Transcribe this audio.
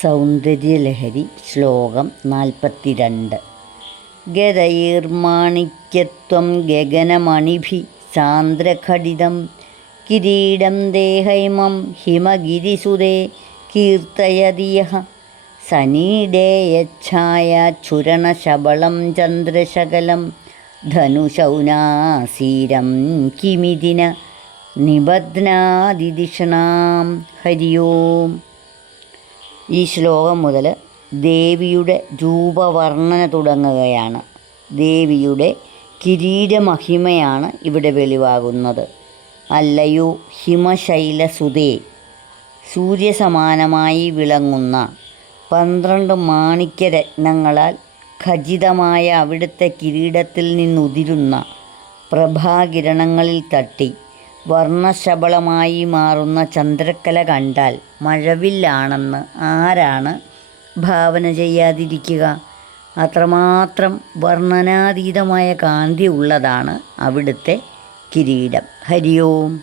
സൗന്ദര്യലഹരി ശ്ലോകം 42. ഗതൈർമാണിക്യത്വം ഗഗനമണിഭി സാന്ദ്രഘടിതം കിരീടം ദേഹൈമം ഹിമഗിരിസുതേ കീർത്തയതിയഃ സനീഡേയച്ഛായാച്ഛുരണശബളം ചന്ദ്രശകലം ധനുശൗനാസീരം കിമിതിന നിബധ്നാദിദിഷണാം. ഹരി ഓം. ഈ ശ്ലോകം മുതൽ ദേവിയുടെ രൂപവർണ്ണന തുടങ്ങുകയാണ്. ദേവിയുടെ കിരീടമഹിമയാണ് ഇവിടെ വെളിവാകുന്നത്. അല്ലയോ ഹിമശൈലസുതേ, സൂര്യസമാനമായി വിളങ്ങുന്ന 12 മാണിക്യരത്നങ്ങളാൽ ഖചിതമായ അവിടുത്തെ കിരീടത്തിൽ നിന്നുതിരുന്ന പ്രഭാകിരണങ്ങളിൽ തട്ടി വർണ്ണശബളമായി മാറുന്ന ചന്ദ്രക്കല കണ്ടാൽ മഴവില്ലാണെന്ന് ആരാണ് ഭാവന ചെയ്യാതിരിക്കുക? അത്രമാത്രം വർണ്ണനാതീതമായ കാന്തി ഉള്ളതാണ് അവിടുത്തെ കിരീടം. ഹരി ഓം.